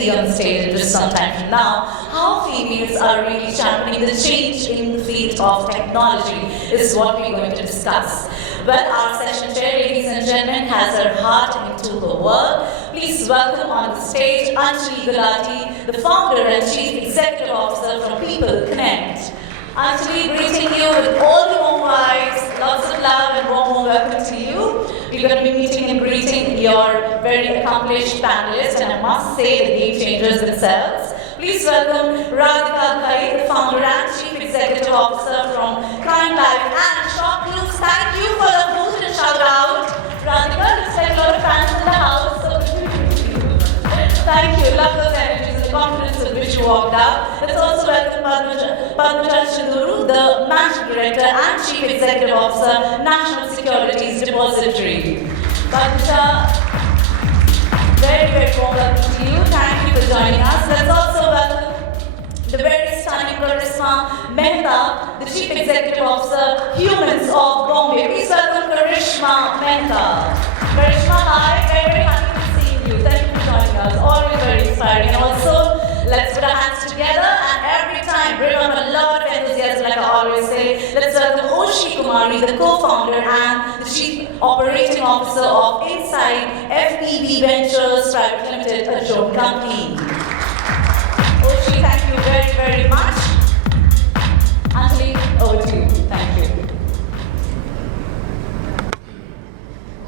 see on stage in just some time from now, how females are really championing the change in the field of technology is what we're going to discuss. Well, our session chair, ladies and gentlemen, has her heart into her work. Please welcome on the stage Anjali Gulati, the founder and chief executive officer from Konnect. Anjali, greeting you with all the warm vibes, lots of love and warm welcome to you. We're going to be meeting and greeting your very accomplished panelists, and I must say the game changers themselves. Please welcome Radhika, Ghai, the founder and chief executive officer from kindlife and ShopClues. Thank you for the boost and shout out. Radhika, looks like a lot of fans in the house, so thank you. Love those energies and the confidence with which you walked out. Let's also welcome Padmaja Chunduru, the managing director and chief executive officer, National Securities Depository. Padmaja, very, very warm welcome to you. Thank you for joining us. Let's also welcome the very stunning Karishma, Mehta, the chief executive officer, Humans of Bombay. Please welcome Karishma, Mehta. Karishma, hi. Very, very happy to see you. Thank you for joining us. Always very inspiring. And also, let's put our hands together and every time bring up a lot of enthusiasm, like I always say. Let's welcome Oshi Kumari, the co-founder and the chief operating officer of insideFPV Ventures Private Limited, a joint company. Oshi, thank you very, very much. Anjali, over to you. Thank you.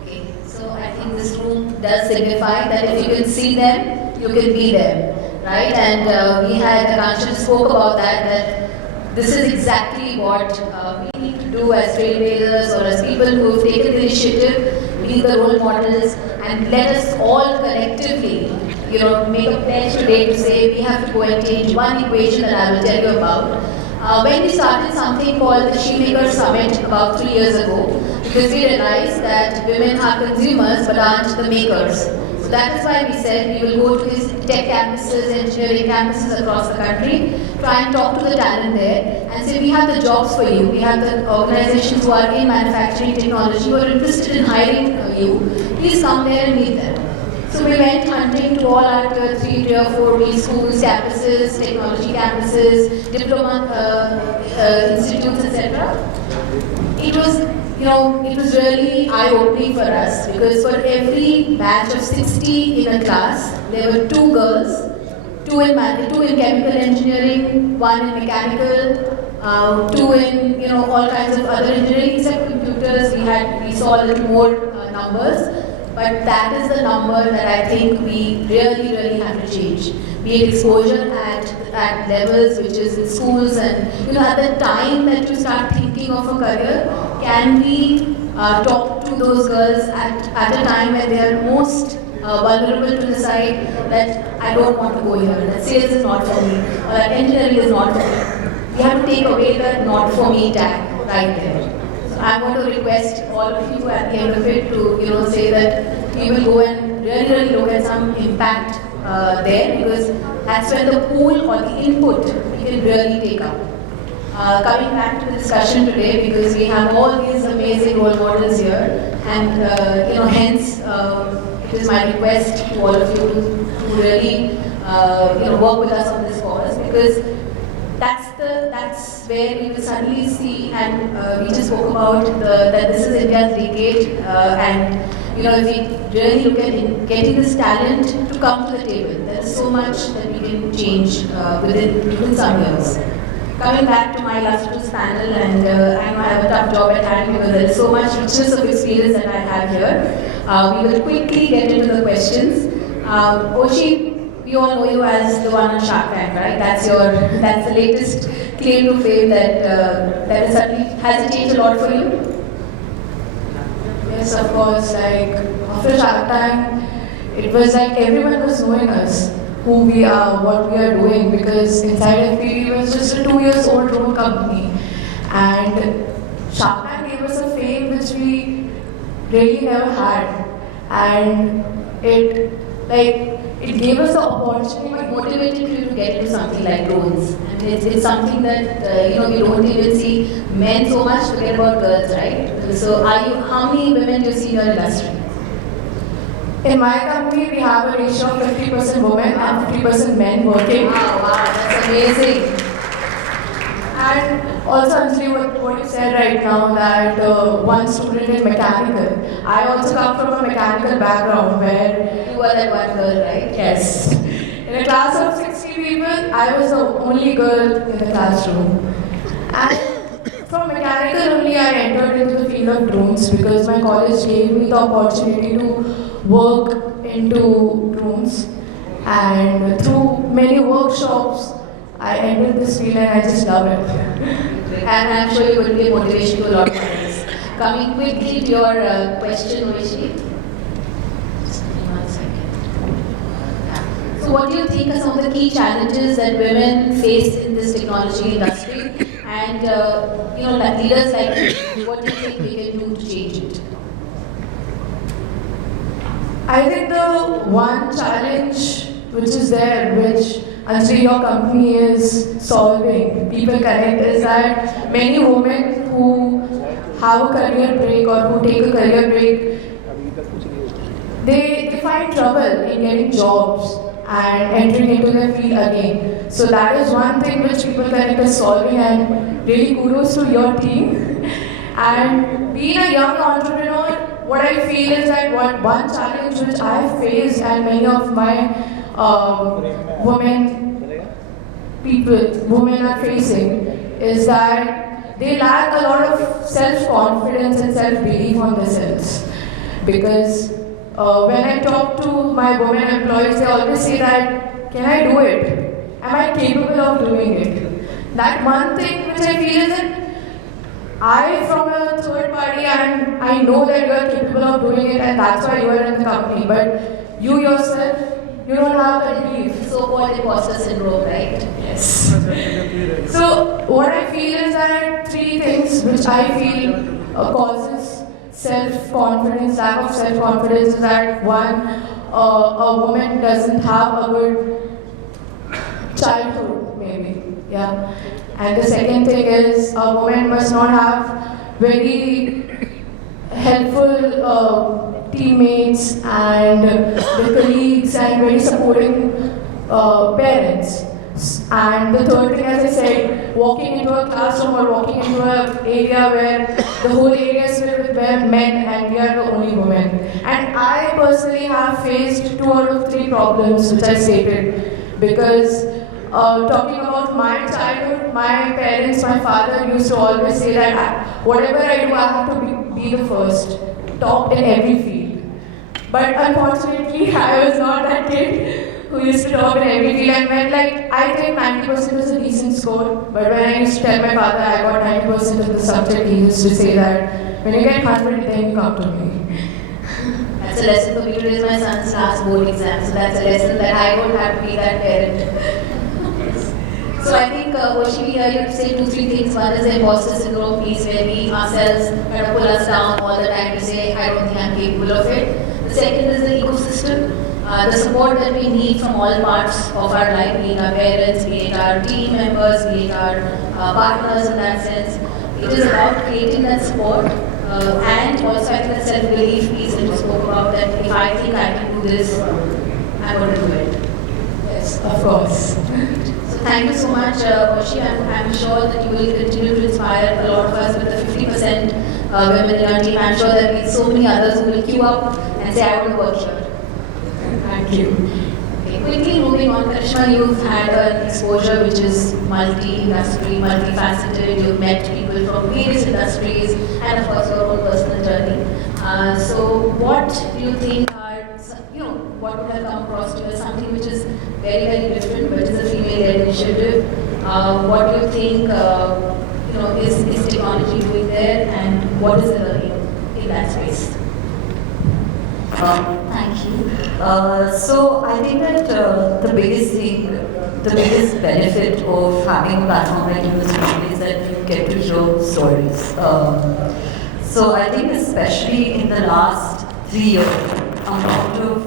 Okay, so I think this room does signify that if you can see them, you can be them, right? And we had, Anjali spoke about that this is exactly what we need to do as trailblazers or as people who have taken the initiative, be the role models, and let us all collectively, make a pledge today to say we have to go and change one equation that I will tell you about. When we started something called the Shemaker Summit about 3 years ago, because we realized that women are consumers but aren't the makers. So that is why we said we will go to these tech campuses, engineering campuses across the country, try and talk to the talent there and say we have the jobs for you, we have the organizations who are in manufacturing technology who are interested in hiring you, please come there and meet them. So we went hunting to all our tier 3, tier 4 B schools, campuses, technology campuses, diploma institutes, etc. It was really eye-opening for us because for every batch of 60 in a class, there were 2 girls, 2 in chemical engineering, 1 in mechanical, 2 in all kinds of other engineering except computers. We saw a little more numbers. But that is the number that I think we really, really have to change. Be it exposure at levels which is in schools and at the time that you start thinking of a career, can we talk to those girls at a time when they are most vulnerable to decide that I don't want to go here, that sales is not for me, or that engineering is not for me. We have to take away that not for me tag right there. I want to request all of you at the end of it to say that we will go and really, really look at some impact there because that's when the pool or the input we can really take up. Coming back to the discussion today because we have all these amazing role models here and hence it is my request to all of you to really work with us on this cause because that's where we will suddenly see, and we just spoke about that this is India's decade, and if we really look at getting this talent to come to the table, there is so much that we can change within some years. Coming back to my illustrious panel, and I know I have a tough job at hand because there is so much richness of experience that I have here. We will quickly get into the questions. Oshi, we all know you as the one on Shark Tank, right? That's the latest claim to fame that is suddenly, has it changed a lot for you? Yes, of course. Like after Shark Tank, it was like everyone was knowing us, who we are, what we are doing, because insideFPV was just a 2 years old drone company, and Shark Tank gave us a fame which we really never had, and it gave us the opportunity. What motivated you to get into something like drones? And it's something that we don't even see men so much, forget about girls, right? So how many women do you see in your industry? In my company, we have a ratio of 50% women and 50% men working. Wow, that's amazing. And also, Anjali, what you said right now, that one student in mechanical. I also come from a mechanical background where You were that one girl, right? yes. In a class of 60 people, I was the only girl in the classroom. And from mechanical only, I entered into the field of drones because my college gave me the opportunity to work into drones. And through many workshops, I entered this field and I just love it. And I'm sure you will be a motivation to a lot of others. Coming quickly to your question, Oshi. Just give me 1 second. Yeah. So what do you think are some of the key challenges that women face in this technology industry? And like leaders like you, what do you think we can do to change it? I think the one challenge which is there, which Anjali, your company is solving, People Connect, is that many women who have a career break or who take a career break, they find trouble in getting jobs and entering into the field again. So that is one thing which People Connect is solving, and really kudos to your team. And being a young entrepreneur, what I feel is that one challenge which I have faced and many of my women are facing is that they lack a lot of self-confidence and self-belief on themselves. Because when I talk to my women employees, they always say that, can I do it? Am I capable of doing it? That one thing which I feel is that I, from a third party, and I know that you are capable of doing it, and that's why you are in the company. But you yourself, you don't have that belief. So-called imposter syndrome, right? Yes. So what I feel is that three things which I feel causes self-confidence, lack of self-confidence, is that one, a woman doesn't have a good childhood, maybe. Yeah. And the second thing is a woman must not have very helpful teammates and the colleagues and very supporting parents. And the third thing, as I said, walking into a classroom or walking into an area where the whole area is filled with men and we are the only women. And I personally have faced 2 out of 3 problems which I stated, because talking about my childhood, my parents, my father used to always say that whatever I do, I have to be the first, top in every field. But unfortunately, I was not that kid who used to top in every field. And when, I think 90% was a decent score, but when I used to tell my father I got 90% of the subject, he used to say that when you get 100, then you come to me. That's a lesson for me. Today is my son's last board exam, so that's a lesson that I don't have to be that parent. So I think Oshi, we hear you say 2-3 things. One is the imposter syndrome piece, where we ourselves kind of pull us down all the time to say, I don't think I'm capable of it. The second is the ecosystem, the support that we need from all parts of our life, be it our parents, be it our team members, be it our partners in that sense. It is about creating that support and also I think the self-belief piece that you spoke about, that if I think I can do this, I'm going to do it. Yes, of course. Thank you so much, Oshi. I'm sure that you will continue to inspire a lot of us with the 50% women in our team. I'm sure there will be so many others who will queue up and say, I want to work here. Thank you. Okay, quickly moving on, Karishma, you've had an exposure which is multi-industry, multifaceted. You've met people from various industries and of course your own personal journey. So what do you think what would have come across to you as something which is very, very different, but is a female-led initiative? What do you think, is technology doing there, and what is the learning in that space? Thank you. So I think that the biggest benefit of having a platform like you is that you get to hear stories. So I think especially in the last 3 years, amount of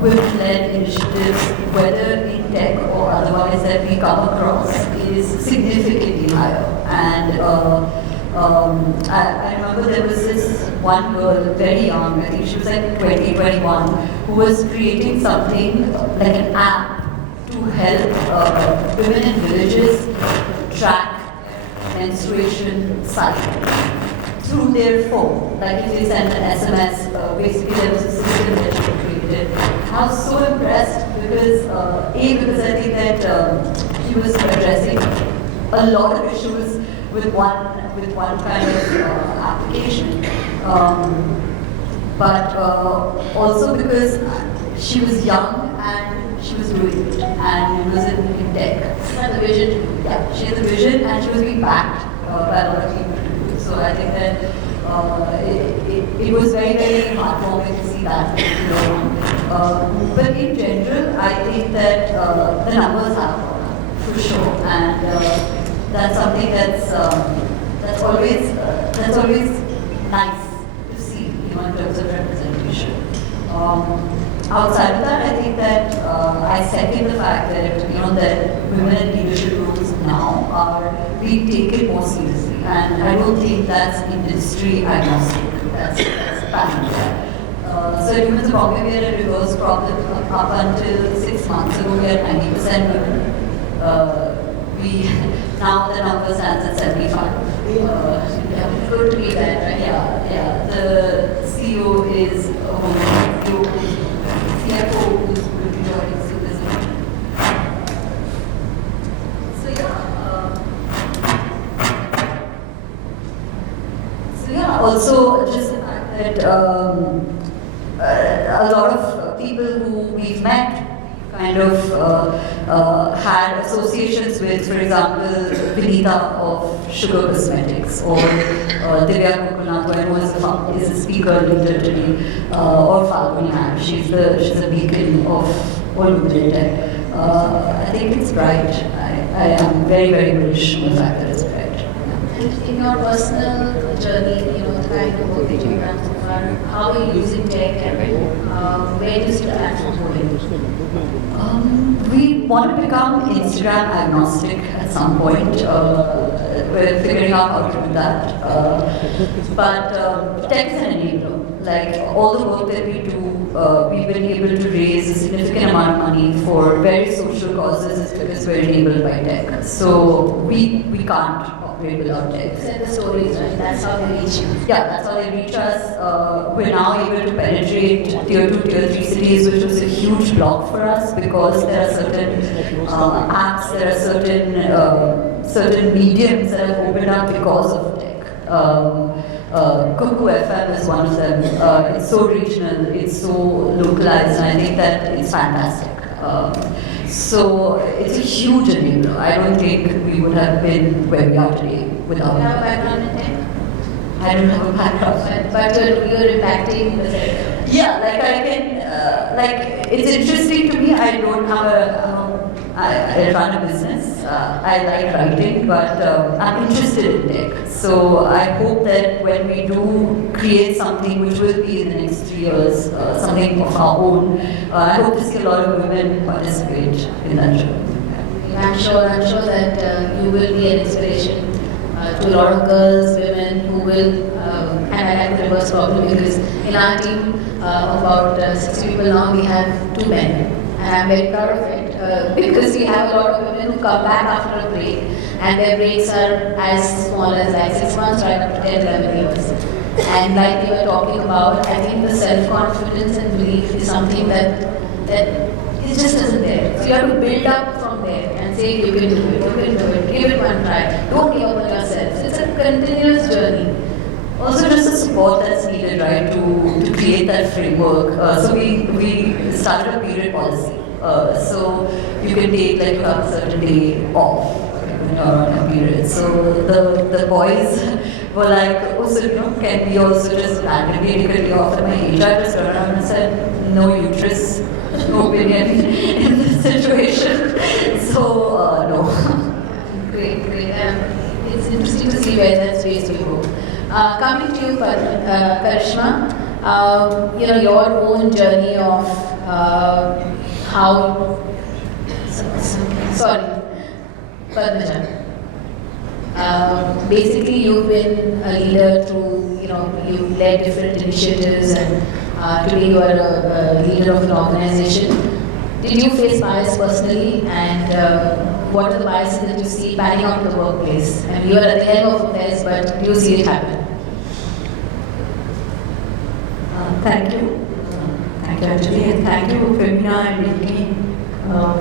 women-led initiatives, whether in tech or otherwise, that we come across is significantly higher. And I remember there was this one girl, very young, I think she was like 20, 21, who was creating something like an app to help women in villages track menstruation cycle through their phone. Like if they send an SMS, basically there was a system that she created. I was so impressed because, because I think that she was addressing a lot of issues with one kind of application. But also because she was young and she was doing it, and it was in tech. She had the vision to do it. Yeah, she had the vision and she was being backed by a lot of people to do it. So I think that it was very, very heartwarming to see that. But in general, I think that the numbers have gone up, for sure, and that's something that's always nice to see, in terms of representation. Outside of that, I think that I second the fact that that women in leadership roles now are being taken more seriously, and I don't think that's industry agnostic. That's pan. So in Women's Bombay, we had a reverse problem up until 6 months ago. We had 90% women. Now the number stands at 75. Good to be that, right? Yeah. The CEO is a woman. CFO who's going to be joining soon as well. So yeah. Also just the fact that a lot of people who we've met kind of had associations with, for example, Vinita of Sugar Cosmetics, or Divya Kukunat, who I know is a speaker later today, or Falguni. She's a beacon of all Moderator. I think it's bright. I am very, very bullish on the fact that it's bright. And in your personal journey, the kind of work that you've done so far, how are you using tech, and where does the platform going? We want to become Instagram agnostic at some point. We're figuring out how to do that. But tech is an enabler. Like all the work that we do, we've been able to raise a significant amount of money for very social causes because we're enabled by tech. So we can't operate without tech. Send the stories, right? That's how they reach you. Yeah, that's how they reach us. We're now able to penetrate tier 2, tier 3 cities, which was a huge block for us because there are certain apps, there are certain mediums that have opened up because of tech. Kuku FM is one of them. It's so regional, it's so localized, and I think that it's fantastic. So it's a huge enabler. I don't think we would have been where we are today without Do you have a background in tech? I don't have a background. But you're impacting the sector. Yeah, like I can, it's interesting to me. I don't have I run a business. I like writing, but I'm interested in tech. So I hope that when we do create something which will be in the next 3 years, something of our own, I hope to see a lot of women participate in that journey. I'm sure that you will be an inspiration to a lot of girls, women who will, and I like the reverse problem because in our team of about 60 people now, we have 2 men. And I'm very proud of it because we have a lot of women who come back after a break and their breaks are as small as like 6 months right up to 10, 11 years. And like we were talking about, I think the self-confidence and belief is something that it just isn't there. So you have to build up from there and say you can do it, give it one try. Don't give up on yourself. It's a continuous journey. Also just the support that's needed, right, to create that framework. So we started a period policy. So you can take like a certain day off when you're on a period. So the boys were like, oh, so can we also just randomly take a day off? And my HR just turned around and said, no uterus, no opinion in this situation. So no. Great. It's interesting to see where that space will go. Coming to you, Karishma, your own journey of how. Sorry, Padmaja. Basically, you you've been a leader through, you've led different initiatives, and today you are a leader of an organization. Did you face bias personally, and what are the biases that you see panning out in the workplace? And you are at the head of affairs, but do you see it happen? Thank you. Thank you, Anjali, and thank you, Femina and Vicky,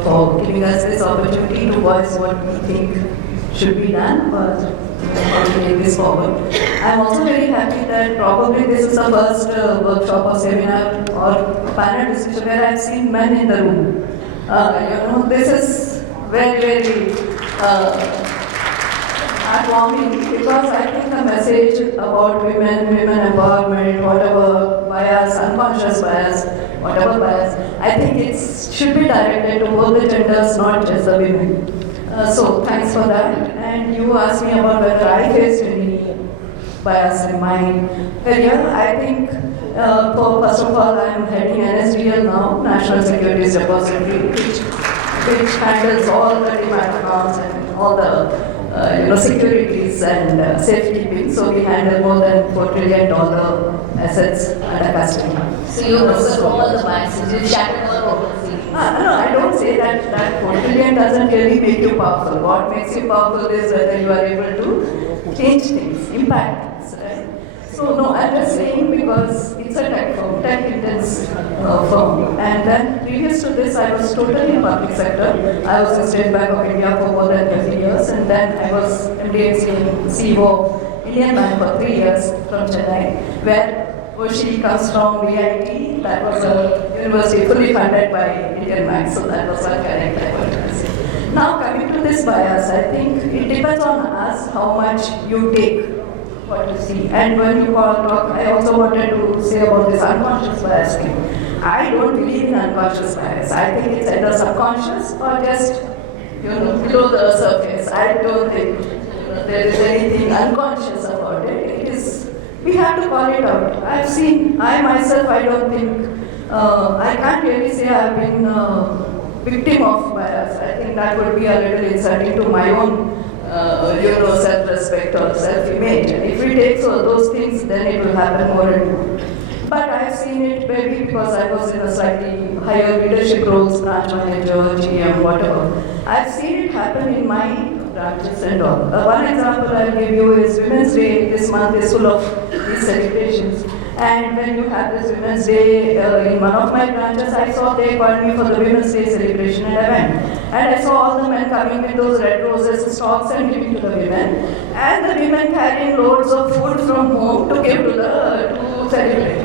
for giving us this opportunity to voice what we think should be done for how to take this forward. I'm also very happy that probably this is the first workshop or seminar or panel discussion where I've seen men in the room. This is very, very heartwarming, because I think the message about women empowerment, whatever bias, unconscious bias, whatever bias, I think it should be directed to both the genders, not just the women. So thanks for that. And you asked me about whether I faced any bias in my career. I think, first of all, I'm heading NSDL now, National Securities Depository, which handles all the demand accounts and all the securities and safekeeping. So we handle more than $4 trillion assets under custody. So you observe all the biases, you shatter all over the No, I don't say that 4 trillion doesn't really make you powerful. What makes you powerful is whether you are able to change things, impact things, right? So no, I'm just saying because it's a tech firm, tech intense firm. And then previous to this, I was totally in public sector. I was in State Bank of India for more than 30 years, and then I was MD and CEO of Indian Bank for 3 years from Chennai, where Oshi comes from VIT. That was a university fully funded by Indian Bank, so that was one Connect I want to say. Now coming to this bias, I think it depends on us how much you take what you see. And when you talk, I also wanted to say about this unconscious bias thing. I don't believe in unconscious bias. I think it's either subconscious or just below the surface. I don't think there is anything unconscious about it. It is. We have to call it out. I've seen, I myself, I don't think, I can't really say I've been victim of bias. I think that would be a little insulting to my own, self-respect or self-image. If we take those things, then it will happen more and more. But I've seen it maybe because I was in a slightly higher leadership roles, branch manager, GM, whatever. I've seen it happen in my branches and all. One example I'll give you is Women's Day. This month is full of these celebrations. And when you have this Women's Day in one of my branches, I saw they called me for the Women's Day celebration, and I went. And I saw all the men coming with those red roses, stalks, and giving to the women. And the women carrying loads of food from home to give to celebrate.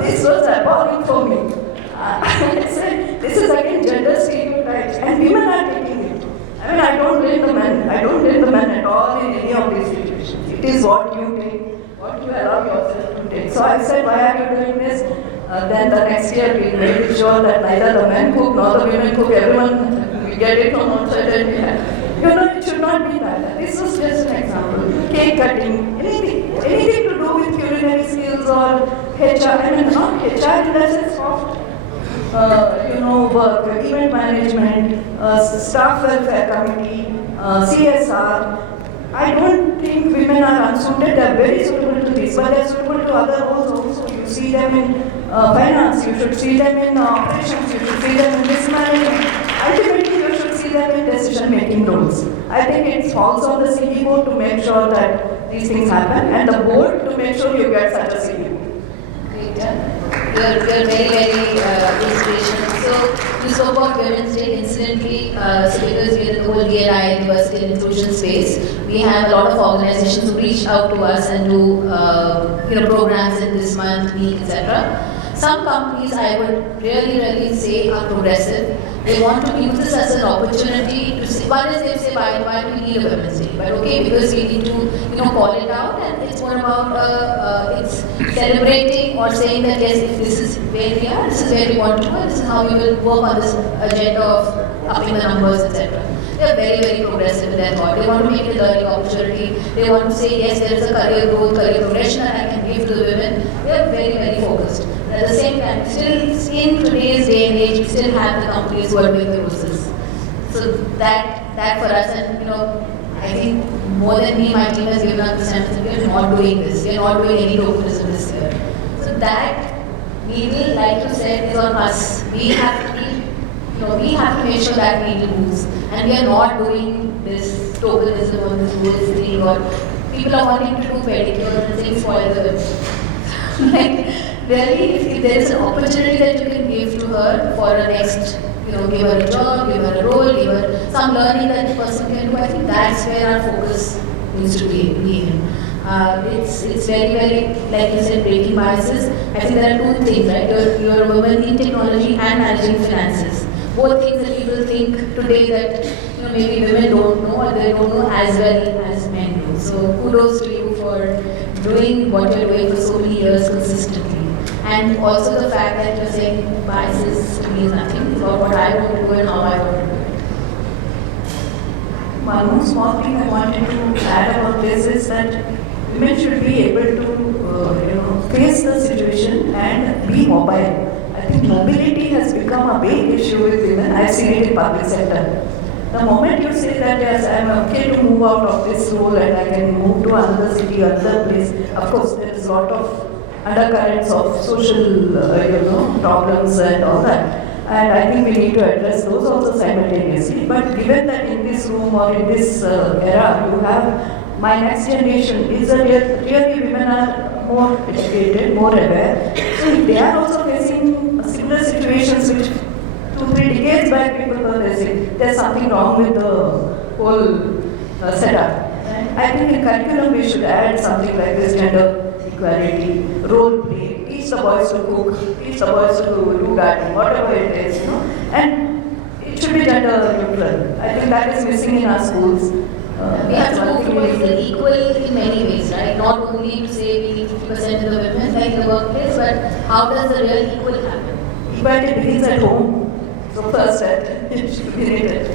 This was appalling for me. I said, this is again gender stereotypes, and women are taking it. I mean, I don't blame the men. I don't blame the men at all in any of these situations. It is what you take, what you allow yourself to take. So I said, why are you doing this? Then the next year we made sure that neither the men cook nor the women cook. Everyone, we get it from outside and we have. It should not be that. This was just an example. Cake cutting, anything to do with culinary skills or HR. I mean, not HR in the sense of work, event management, staff welfare committee, CSR. I don't think women are unsuited. They are very suitable to this, but they are suitable to other roles also. You see them in finance, you should see them in operations, you should see them in risk management. Ultimately, you should see them in decision-making roles. I think it falls on the CEO to make sure that these things happen, and the board to make sure you get such a CEO. Great. You're very, very inspirational. So, you spoke about Women's Day incidentally, so because we're in the whole DNI, diversity and inclusion space, we have a lot of organizations who reach out to us and do programs in this month, week, etc. Some companies, I would really say, are progressive. They want to use this as an opportunity to see. One is they say, why do we need a Women's Day? But okay, because we need to call it out, and it's more about it's celebrating or saying that yes, if this is where we are, this is where we want to go, and this is how we will work on this agenda of upping the numbers, etc. They are very, very progressive in their thought. They want to make it a learning opportunity. They want to say yes, there is a career growth, career progression that I can give to the women. They are very, very focused. At the same time, still in today's day and age, we still have the companies who are doing the roses. So that for us, and I think more than me, my team has given us the sense that we are not doing this. We are not doing any tokenism this year. So that needle, like you said, is on us. We have to we have to make sure that needle moves. And we are not doing this tokenism or this rules thing, or people are wanting to do pedicure and things spoil the like, really, if there is an opportunity that you can give to her for a next, give her a job, give her a role, give her some learning that the person can do, I think that's where our focus needs to be in. It's very, very, like you said, breaking biases. I think there are two things, right? You're a woman in technology and managing finances. Both things that people think today that maybe women don't know, or they don't know as well as men do. So kudos to you for doing what you're doing for so many years consistently. And also the fact that you're saying biases means nothing. It's about what I want to do and how I want to do it. One more small thing I wanted to add about this is that women should be able to face the situation and be mobile. I think mobility has become a big issue with women. I've seen it in public sector. The moment you say that yes, I'm okay to move out of this role and I can move to another city, another place, of course there is a lot of undercurrents of social problems and all that. And I think we need to address those also simultaneously. But given that in this room or in this era, you have my next generation, is that really women are more educated, more aware. So they are also facing similar situations which 2-3 decades back people were facing. There's something wrong with the whole setup. And I think in curriculum we should add something like this gender equality, role play. Teach the boys to cook, teach the boys to do gardening, whatever it is, and it should be gender neutral. I think that is missing in our schools. We have to move towards the equal in many ways, right? Not only to say we need 50% of the women like the workplace, but how does the real equal happen? Equality begins at home. So first it should be rated.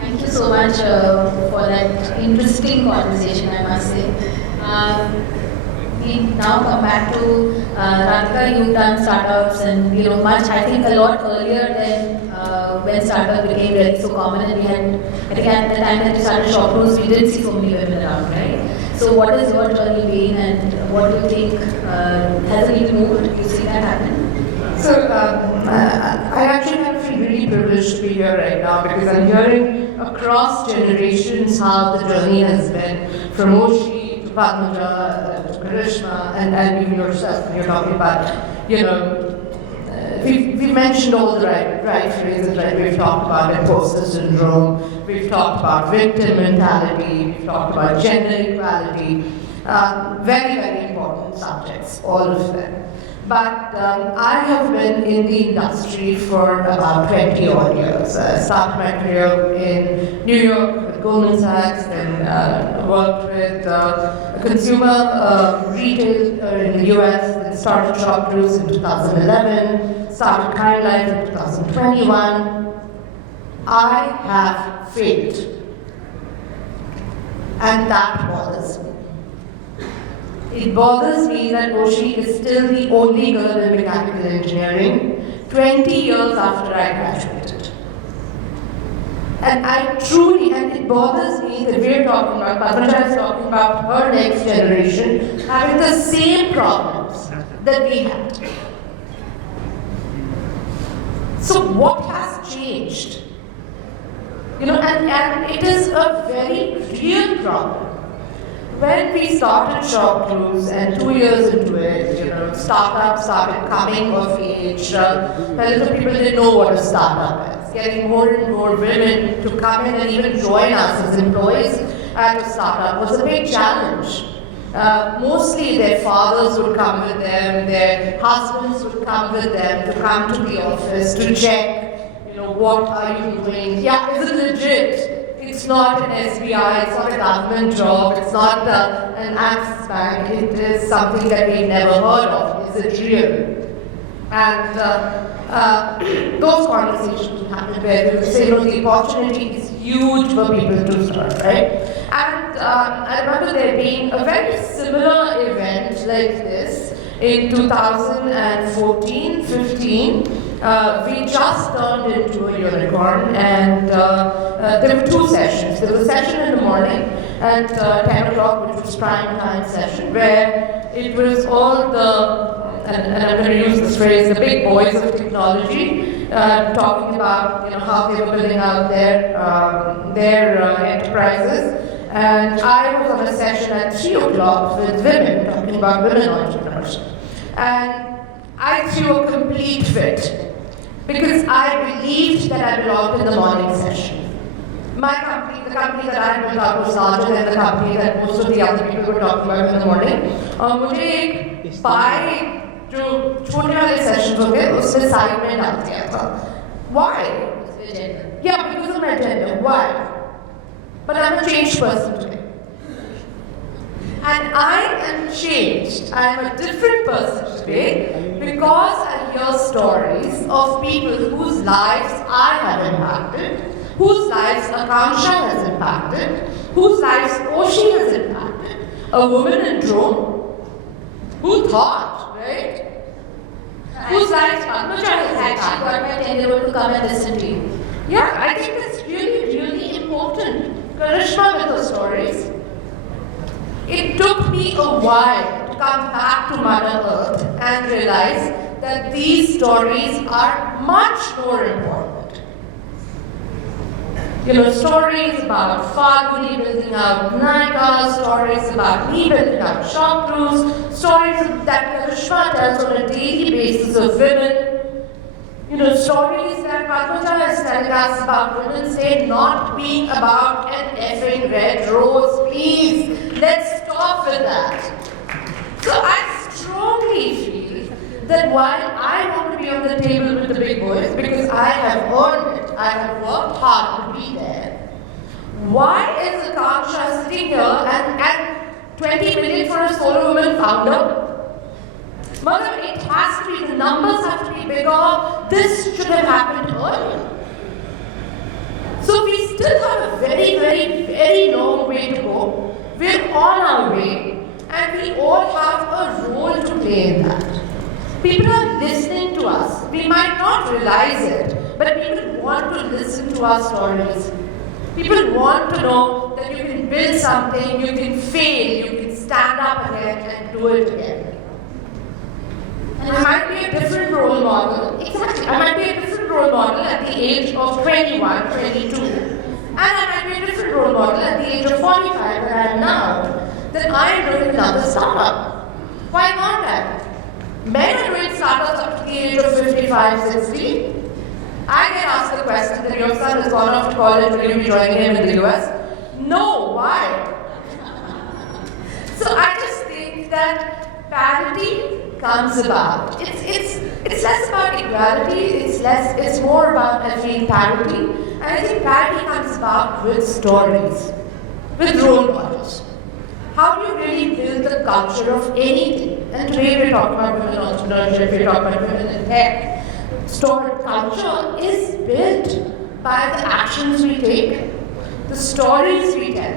Thank you so much for that interesting conversation, I must say. We now come back to Radhika. You've done startups and much. I think a lot earlier than when startup became really so common. And we had, I think at the time that you started ShopClues, we didn't see so many women around, right? So what has your journey been, and what do you think has it moved? Do you see that happen? So I actually feel really privileged to be here right now because I'm hearing across generations how the journey has been from Oshi to Padmaja to Karishma and even yourself when you're talking about, we've mentioned all the right phrases, right? We've talked about imposter syndrome, we've talked about victim mentality, we've talked about gender equality, very, very important subjects, all of them. But I have been in the industry for about 20 odd years. I started my career in New York with Goldman Sachs, then worked with consumer retail in the US, then started ShopClues in 2011, started kindlife in 2021. I have failed. And that bothers me. It bothers me that Oshi is still the only girl in mechanical engineering 20 years after I graduated. And it bothers me that we're talking about, Padmaja is talking about her next generation having the same problems that we had. So what has changed? And it is a very real problem. When we started ShopClues and 2 years into it, startups started coming of age. Little people didn't know what a startup is. Getting more and more women to come in and even join us as employees at a startup was a big challenge. Mostly their fathers would come with them, their husbands would come with them to come to the office to check, what are you doing? Yeah, is it legit? It's not an SBI, it's not a government job, it's not an Axis Bank, it is something that we've never heard of. Is it real? And those conversations would happen where we would say, the opportunity is huge for people to start, right? And I remember there being a very similar event like this in 2014-15. we just turned into a unicorn, and there were 2 sessions. There was a session in the morning at 10 o'clock, which was prime time session, where it was all the, and I'm going to use this phrase, the big boys of technology, talking about how they were building out their enterprises. And I was on a session at 3 o'clock with women, talking about women entrepreneurs. And I threw a complete fit because I believed that I belonged in the morning session. My company, the company that I built out was larger than the company that most of the other people were talking about in the morning. मुझे एक पाई जो छोटे वाले sessions होते हैं उसमें side में डाल दिया था. Why? Yeah, because of my gender. Why? But I'm a changed person today. And I am changed. I am a different person today because I hear stories of people whose lives I have impacted, whose lives Akanksha has impacted, whose lives Oshi has impacted. A woman in drone. Who thought, right? Whose lives Padmaja has impacted. Actually got my 10-year-old to come and listen to you. Yeah, I think that's really, really important. Karishma with her stories. It took me a while to come back to Mother Earth and realize that these stories are much more important. Stories about Falguni building out Naika, stories about me building out ShopClues, stories that Karishma tells on a daily basis of women. Stories that Padmaja is telling us about Women's Day not being about an effing red rose. Please, let's stop with that. So I strongly feel that while I want to be on the table with the big boys, because I have earned it, I have worked hard to be there, why is Akanksha sitting here and 20 million for a solo woman founder? Mother, it has to be, the numbers have to be bigger. This should have happened earlier. So we still have a very, very, very long way to go. We're on our way, and we all have a role to play in that. People are listening to us. We might not realize it, but people want to listen to our stories. People want to know that you can build something, you can fail, you can stand up again and do it again. And I might be a different role model. Exactly. I might be a different role model at the age of 21, 22. And I might be a different role model at the age of 45 where I am now. Then I am doing another startup. Why not that? Men are doing startups up to the age of 55, 60. I get asked the question that your son has gone off to college, will you be joining him in the US? No, why? So I just think that parity comes about. It's less about equality, it's more about, I feel, parity. And I think parity comes about with stories, with role models. How do you really build the culture of anything? And today we're talking about women entrepreneurship, we're talking about women in tech. Culture is built by the actions we take, the stories we tell,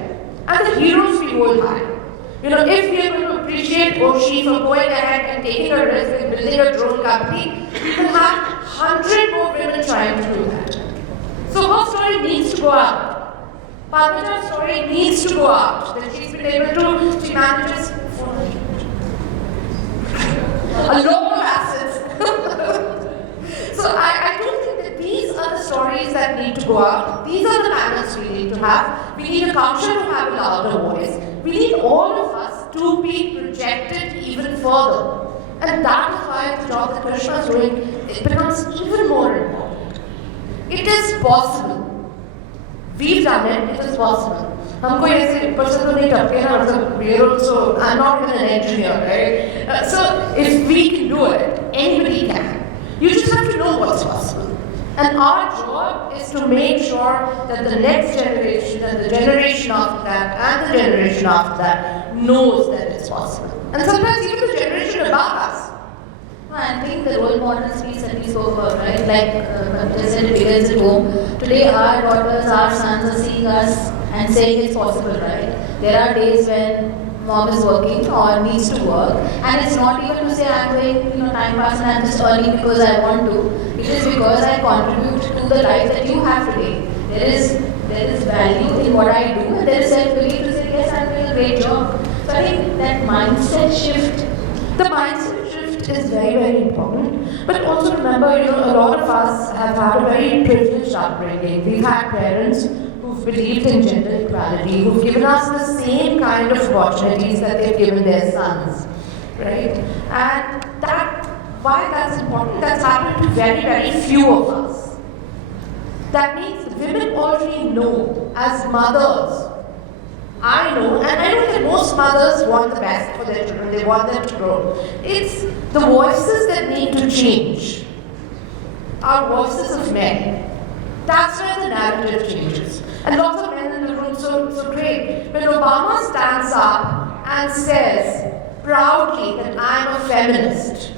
and the heroes we hold high. If we are going to appreciate Oshi for going ahead and taking a risk and building a drone company, we will have 100 more women trying to do that. So her story needs to go out. Padmaja's story needs to go out. That she's been able to, she manages a lot of assets. So I do think that these are the stories that need to go out. These are the panels we need to have. We need a culture to have a louder voice. We need all of us to be projected even further. And that is why the job that Karishma is doing, it becomes even more important. It is possible. We've done it, it is possible. हमको ऐसे person तो नहीं टपके ना मतलब we are also, I'm not even an engineer, right? So if we can do it, anybody can. You just have to know what's possible. And our job is to make sure that the next generation and the generation after that and the generation after that knows that it's possible. And sometimes even the generation above us. I think the role models piece that we spoke about, right? Like it begins at home. Today our daughters, our sons are seeing us and saying it's possible, right? There are days when mom is working or needs to work, and it's not even to say I'm doing time pass and I'm just earning because I want to. It is because I contribute to the life that you have today. There is value in what I do, and there is self-belief to say yes, I'm doing a great job. So I think that mindset shift. The mindset shift is very, very important. But also remember, a lot of us have had a very privileged upbringing. We've had parents who've believed in gender equality, who've given us the same kind of opportunities that they've given their sons, right? And why that's important, that's happened to very, very few of us. That means women already know, as mothers, I know, and I know that most mothers want the best for their children, they want them to grow. It's the voices that need to change are voices of men. That's where the narrative changes. And lots of men in the room, so great. When Obama stands up and says proudly that I'm a feminist,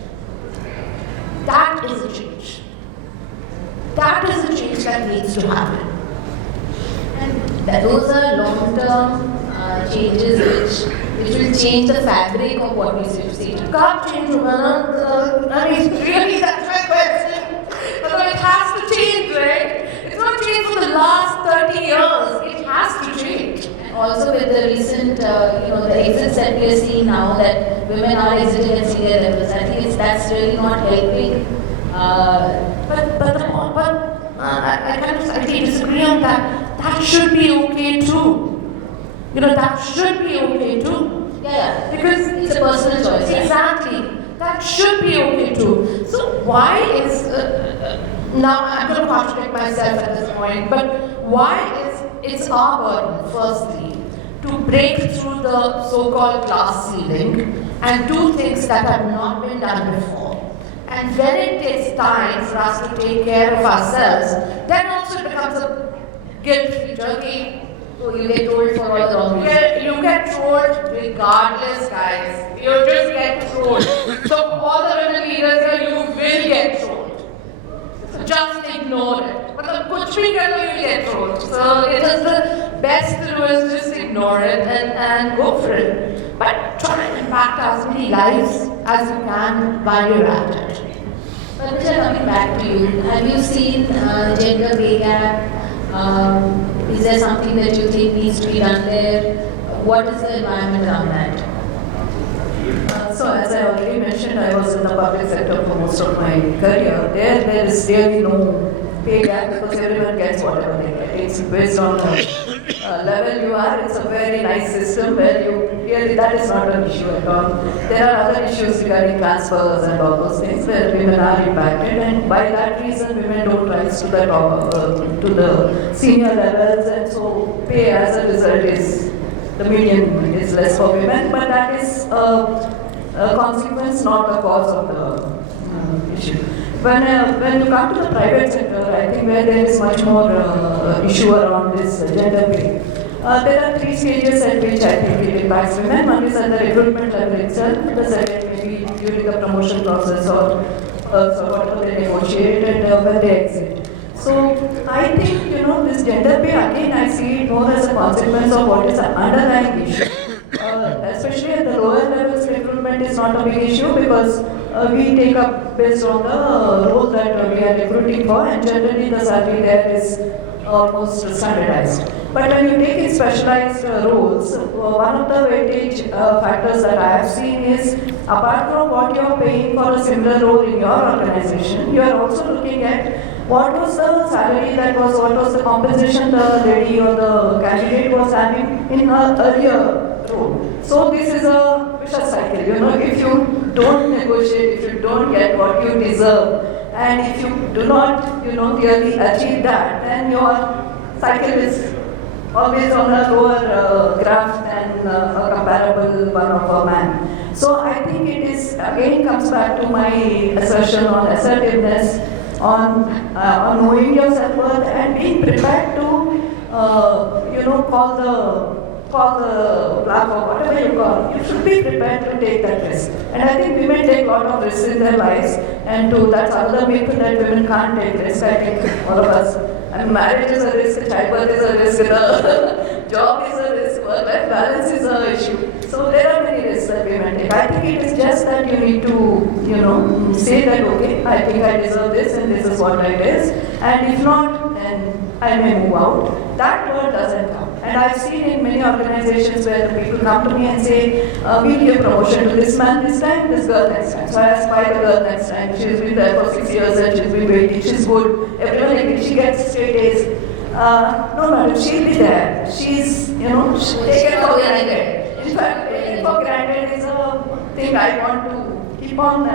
that is a change. That is a change that needs to happen. And those are long-term changes which will change the fabric of what we say. Can't change, Romana. I mean, really, that's my question. But it has to change, right? It's not changed for the last 30 years. It has to change. And also with the recent, the exits that we are seeing now, that women are exiting at senior levels, I think that's really not helping. I kind of slightly disagree on that. That should be okay too. That should be okay too. Yeah, because it's a personal choice. Exactly. That should be okay too. So why is now I'm going to contradict myself at this point, but why is it's our burden, firstly, to break through the so-called glass ceiling and do things that have not been done before. And when it takes time for us to take care of ourselves, then also it becomes a guilt-free journey. So you get told for all the wrong reasons. You get trolled regardless, guys. You just get trolled. So all the women leaders here, you will get trolled. So just ignore it. But kuch bhi kar lo, you get trolled. So it is the best to do is just ignore it and go for it. But try and impact as many lives as you can while you're at it. Padmaja, coming back to you, have you seen gender pay gap? Is there something that you think needs to be done there? What is the environment around that? So as I already mentioned, I was in the public sector for most of my career. There is really no pay gap because everyone gets whatever they get. It's based on the level you are. It's a very nice system where you really, that is not an issue at all. There are other issues regarding transfers and all those things where women are impacted, and by that reason women don't rise to the top, to the senior levels, and so pay as a result is, the median is less for women, but that is a consequence, not a cause of the issue. When you come to the private sector, I think where there is much more issue around this gender pay. There are 3 stages at which I think it impacts women. One is at the recruitment level itself, the second maybe during the promotion process or whatever they negotiate, and when they exit. So I think, this gender pay, again I see it more as a consequence of what is the underlying issue. Especially at the lower levels, recruitment is not a big issue because we take up based on the role that we are recruiting for, and generally the salary there is almost standardized. But when you take in specialized roles, one of the weightage factors that I have seen is, apart from what you are paying for a similar role in your organization, you are also looking at what was the salary what was the compensation the lady or the candidate was having in her earlier role. So this is a vicious cycle. If you don't negotiate, if you don't get what you deserve, and if you do not, really achieve that, then your cycle is always on a lower graph than a comparable one of a man. So I think it is, again, comes back to my assertion on assertiveness, on knowing your self-worth and being prepared to, call the bluff or whatever you call. You should be prepared to take that risk. And I think women take a lot of risks in their lives, and that's another myth that women can't take risks. I think all of us. And marriage is a risk, childbirth is a risk, the job is a risk, work work-life balance is an issue. So there are many risks that we may take. I think it is just that you need to, say that, okay, I think I deserve this and this is what it is. And if not, then I may move out. That word doesn't come. And I've seen in many organizations where the people come to me and say, we'll give promotion to this man this time, this girl next time. So I ask why the girl next time. She's been there for 6 years and she's been waiting. She's good. Everyone agrees. She gets straight A's. No, madam, she'll be there. She's, taken for granted. In fact, taken for granted is a thing I want to keep on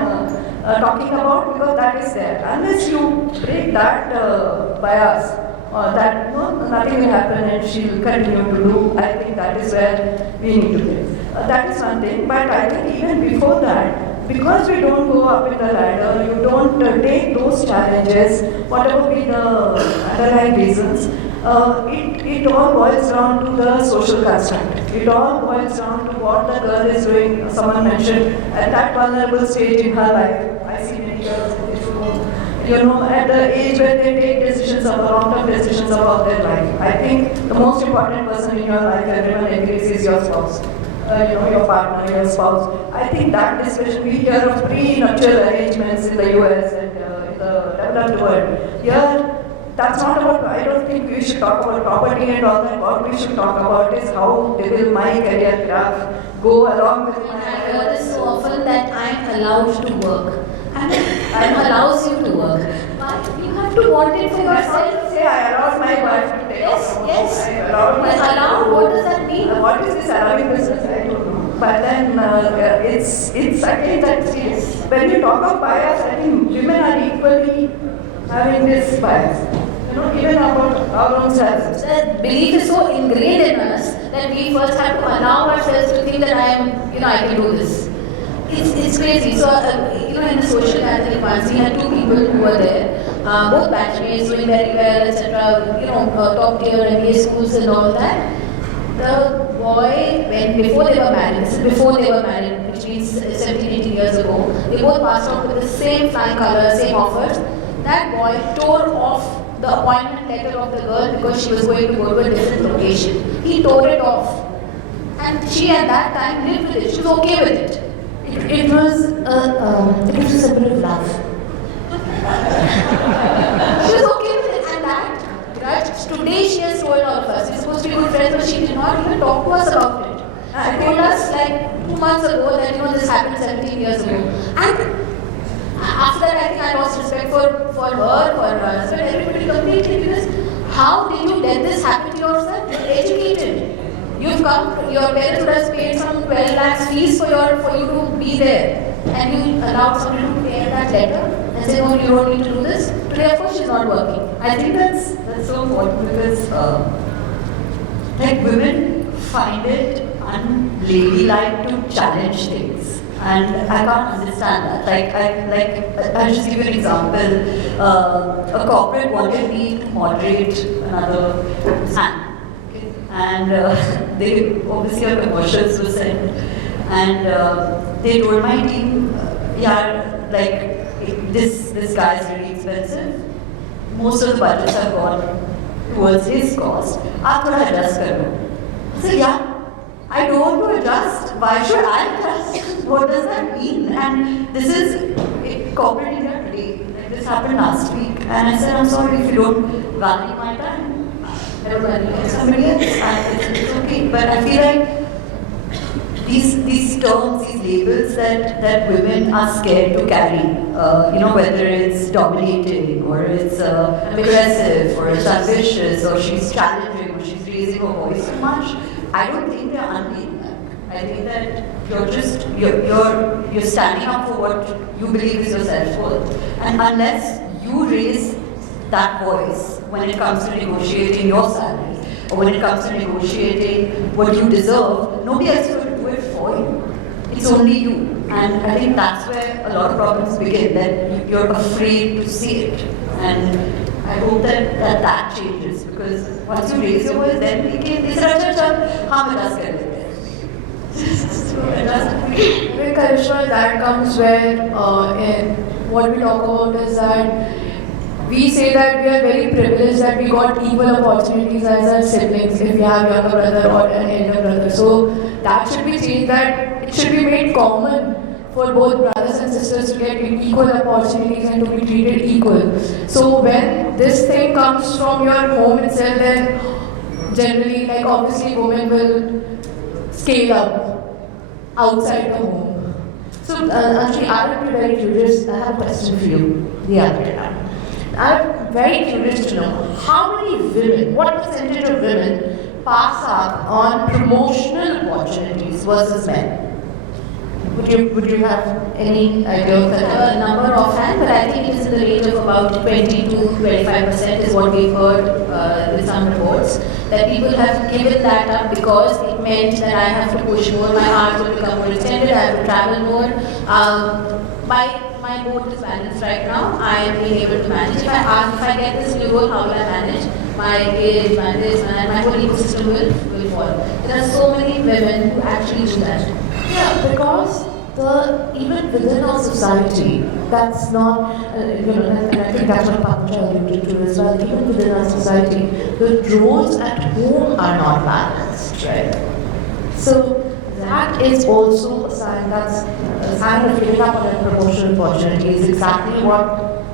talking about because that is there. Unless you break that bias, that nothing will happen and she will continue to do, I think that is where we need to be. That is one thing, but I think even before that, because we don't go up in the ladder, you don't take those challenges, whatever be the underlying reasons, it all boils down to the social construct. It all boils down to what the girl is doing. Someone mentioned at that vulnerable stage in her life. I see many girls in this room, at the age where they take decisions about long-term decisions about their life. I think the most important person in your life, everyone agrees, is your spouse. Your partner, your spouse. I think that discussion, we hear of prenuptial arrangements in the US and in the developed world. Here, that's not about, I don't think we should talk about property and all that. What we should talk about is how will my career graph go along with my I hear this so often that I'm allowed to work. I'm allows you to work. But you have to want it for yourself. Say I allowed my wife to take Yes. I allowed my Allowed, what does that mean? What is this allowing business? I don't know. But then it's again that when you talk of bias, I think women are equally having this bias. Even about our own selves. The belief is so ingrained in us that we first have to allow ourselves to think that I can do this. It's crazy. So, in the social gathering once, we had two people who were there, both batchmates doing very well, etc. Top tier MBA schools and all that. The boy, before they were married, which means 17, 18 years ago, they both passed out with the same flying colors, same offers. That boy tore off the appointment letter of the girl because she was going to go to a different location. He tore it off. And she at that time lived with it. She was okay with it. It was a symbol of love. She was okay with it. And that grudge, today she has told all of us. We're supposed to be good friends, but she did not even talk to us about it. She told us like 2 months ago that this happened 17 years ago. And after that, I think I lost respect for her, for her husband, everybody completely, because how did you let this happen to yourself? You're educated. You've come, your parents would have paid some 12 lakhs fees for you to be there. And you allowed somebody to pay that letter and say, no, you don't need to do this. Today, of course, she's not working. I think that's so important because women find it unladylike to challenge things. And I can't understand that. I'll just give you an example. A corporate wanted me to moderate another hand. Okay? And they obviously our commercials were sent. And they told my team, this guy is really expensive. Most of the budgets have gone towards his cost. Aap thoda adjust karo. I said, yeah. I don't want to adjust. Why should I adjust? What does that mean? And this is corporate India today. This happened last week. And I said, I'm sorry if you don't value my time. I don't value somebody else. It's okay. But I feel like these terms, these labels that women are scared to carry, whether it's dominating or it's aggressive or it's ambitious or she's challenging or she's raising her voice too much. I don't think they're unladylike. I think that you're standing up for what you believe is your self-worth. And unless you raise that voice when it comes to negotiating your salary or when it comes to negotiating what you deserve, nobody else is going to do it for you. It's only you. And I think that's where a lot of problems begin, that you're afraid to see it. And I hope that changes, because once you raise your voice, then we can With Karishma, that comes where what we talk about is that we say that we are very privileged that we got equal opportunities as our siblings if we have younger brother or an elder brother. So that should be changed, that it should be made common for both brothers and sisters to get equal opportunities and to be treated equal. So when this thing comes from your home itself, then generally, like obviously women will scale up outside the home. So Anjali, I would be very curious. I have a question for you. Yeah. I'm very curious to know how many women, what percentage of women pass up on promotional opportunities versus men? Would you have any idea of that? Number offhand, but I think it is in the range of about 20 to 25% is what we've heard with some reports. That people have given that up because it meant that I have to push more, my hours will become more extended, I have to travel more. My boat is balanced right now. I am being able to manage. If I get this new role, how will I manage? My age, my this, my whole ecosystem will fall. There are so many women who actually do that. Yeah, because even within our society, that's not, and I think that's what Padmaja alluded to as well, even within our society, the roles at home are not balanced, right? So that is also a sign, that's a sign of giving up on a promotional opportunity is exactly what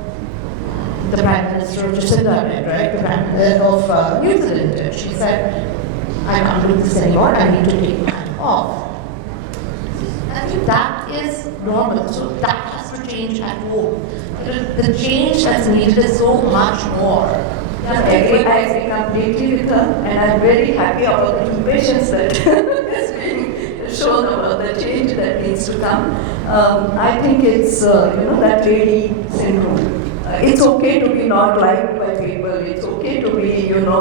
the Prime Minister of Jacinda did, right? The Prime Minister of New Zealand did. She said, I can't do this anymore, I need to take time off. I think that is normal, so that has to change at home. The change that's needed is so much more. I agree completely with her, and I'm very happy about the impatience that is being shown about the change that needs to come. I think it's that lady syndrome. It's okay to be not liked by people. It's okay to be a little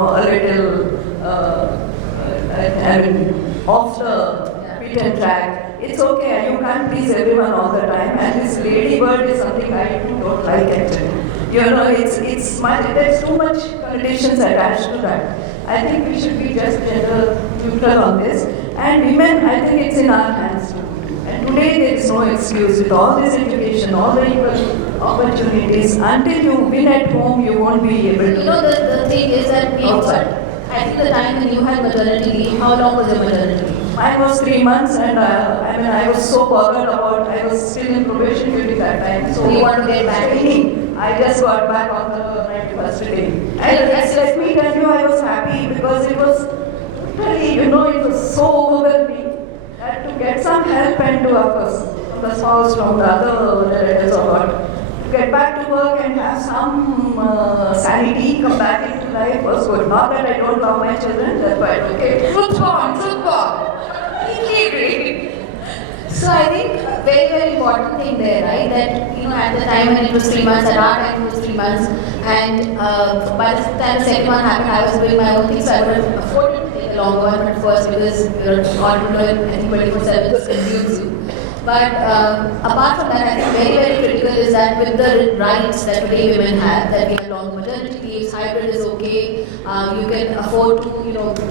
off the beaten track. It's okay, you can't please everyone all the time, and this ladybird is something I don't like actually. It's much, there's too much connotations attached to that. I think we should be just gender neutral on this, and women, I think it's in our hands too. And today there is no excuse with all this education, all the equal opportunities. Until you win at home, you won't be able to. The thing is that I think the time when you had maternity leave, how long was your maternity leave? Mine was 3 months, and I was so bothered about, I was still in probation during that time. So you want to get back? I just got back on the 91st day. And let me tell you, I was happy because it was really, it was so overwhelming that to get some help and to, of course, from the spouse, from the other relatives or what, to get back to work and have some sanity come back into life was good. Not that I don't love my children, that's quite okay. Good one. So I think a very, very important thing there, right? That at the time when it was 3 months, at our time it was 3 months, and by the time the second one happened, I was doing my own thing, so I would have afforded to take a longer one at first because you're entrepreneur, I think 24/7 consumes you. But apart from that, I think very, very critical is that with the rights that today women have, that we have long maternity leaves, hybrid is okay, you can afford to,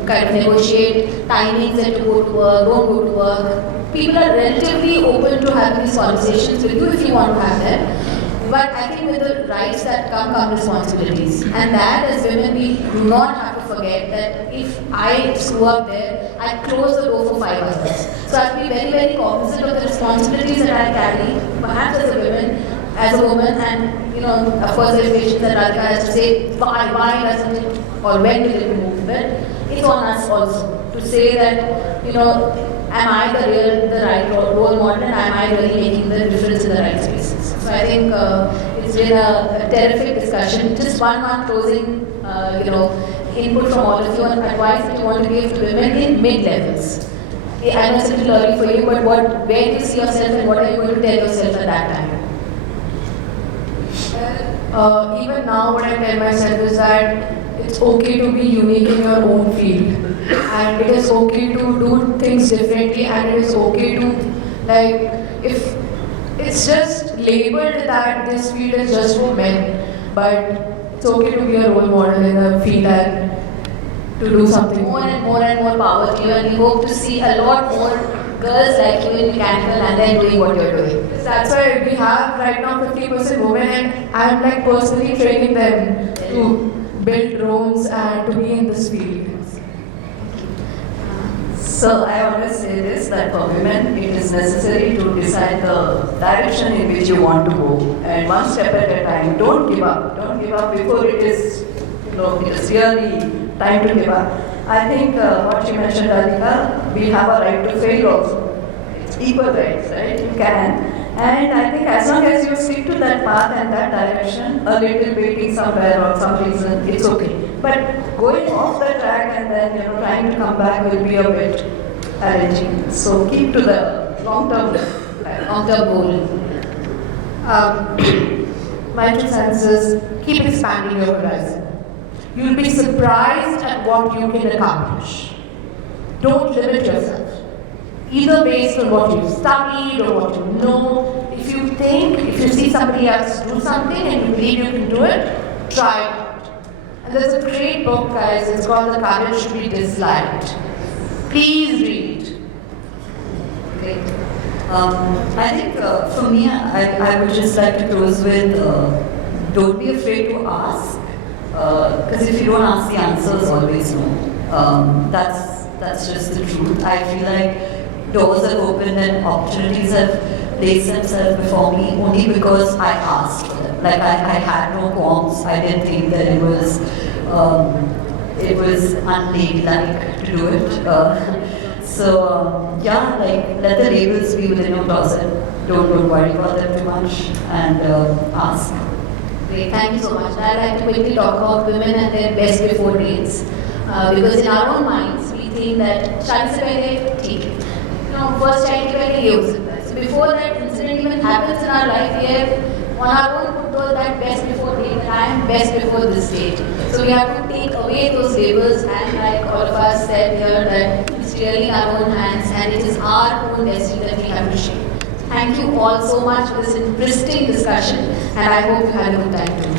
kind of negotiate timings that you go to work, don't go to work. People are relatively open to having these conversations with you if you want to have them. But I think with the rights that come responsibilities. And that as women, we do not have to forget that if I screw up there, I close the door for 5 others. So I have to be very, very cognizant of the responsibilities that I carry, perhaps as a woman, and of course there are patients that Radhika has to say, why doesn't it, or when will it be moved? But it's on us also to say that, am I the right role model, and am I really making the difference in the right spaces? So I think it's been a terrific discussion. Just one closing, input from all of you and advice that you want to give to women in mid-levels. I know it's a little early for you, but where do you see yourself and what are you going to tell yourself at that time? Even now, what I tell myself is that it's okay to be unique in your own field, and it is okay to do things differently, and it is okay to, if it's just labeled that this field is just for men, but it's okay to be a role model in the field and to do something. More and more power to you, and we hope to see a lot more girls like you in mechanical and then doing what you're doing. That's why we have right now 50% women, and I'm like personally training them to build drones and to be in this field. So I always say this, that for women it is necessary to decide the direction in which you want to go, and one step at a time. Don't give up. Don't give up before it is, it is really time to give up. I think what you mentioned, Radhika, we have a right to fail also. It's equal rights, right? You can. And I think as long as you stick to that path and that direction, a little waiting somewhere or some reason, it's okay. But going off the track and then trying to come back will be a bit challenging. So keep to the long-term goal. My 2 cents is keep expanding your horizon. You'll be surprised at what you can accomplish. Don't limit yourself. Either based on what you've studied or what you know. If you see somebody else do something and you believe you can do it, try it. And there's a great book, guys, it's called The Courage to be Disliked. Please read it. Great. I think for me, I would just like to close with don't be afraid to ask, because if you don't ask, the answer is always no. That's just the truth. I feel like doors have opened and opportunities have placed themselves before me only because I asked for them. Like I had no qualms. I didn't think that it was unladylike to do it. Yeah, like let the labels be within your closet. Don't worry about them too much and ask. Great, thank you so much. I'd like to quickly talk about women and their best before dates. Because in our own minds, we think that शादी से पहले ठीक है. First child के पहले ये हो सकता है. So before that incident even happens in our life, we have on our own put those that best before date, and I am best before this date. So we have to take away those labels, and like all of us said here, that it's really in our own hands and it is our own destiny that we have to shape. Thank you all so much for this interesting discussion, and I hope you had a good time too.